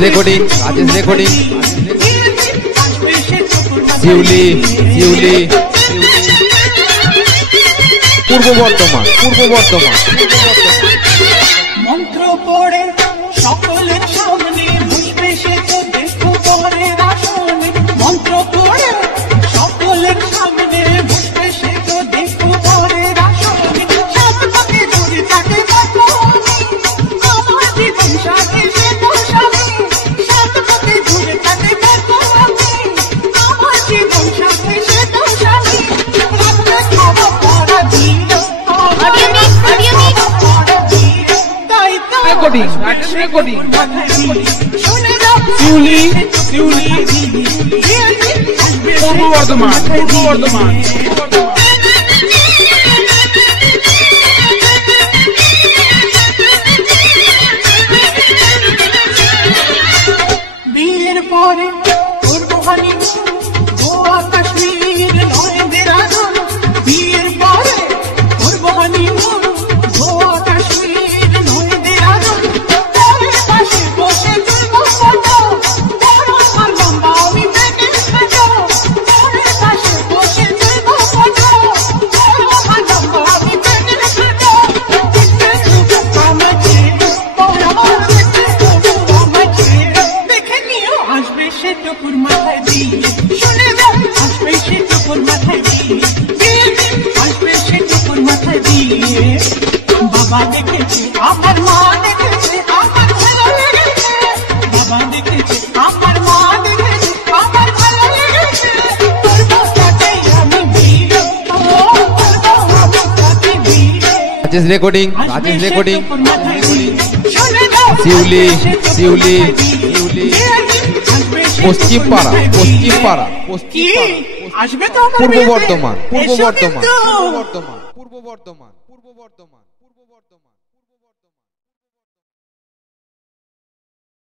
recording শিউলি পূর্ব বর্ধমান মন্ত্র পড়ে সকলের সামনে বসবে সে তো দেখো পরের আসনে মন্ত্র পড়ে সকলের সামনে বসবে সে তো দেখো পরের আসনে সামনে জুড়ে থাকে দেখো আমার জীবন সাথে সে তো স্বামী সামনে জুড়ে থাকে দেখো আমার জীবন সাথে সে তো স্বামী রাতে খাওয়া পড়া দিল রেকর্ডিং শিউলি পূর্ব বর্ধমান বিয়ের পরে পূর্বখানি গোয়া কাশ্মীর নয় দেরাদুন বিয়ের পরে পূর্বখানি গোয়া কাশ্মীর নয় দেরাদুন পরের পাশে বসে তুলবো ফটো বড় আর লম্বা আমি পেটে খাটো পরের পাশে বসে তুলবো ফটো বড় আর লম্বা আমি পেটে খাটো দেখে নিও আসবে সে টুকুর মাথায় দিয়ে শুনে দাও আসবে সে টুকুর মাথায় দিয়ে আসবে সে টুকুর মাথায় দিয়ে বাবা দেখেছে আমার মা দেখেছে আমার ভালো লেগেছে বাবা দেখেছে আমার মা দেখেছে আমার ভালো লেগেছে তোর বাচ্চাটাই আমি বিয়ে রেকর্ডিং শিউলি পশ্চিম পাড়া আসবে তো পূর্ব বর্ধমান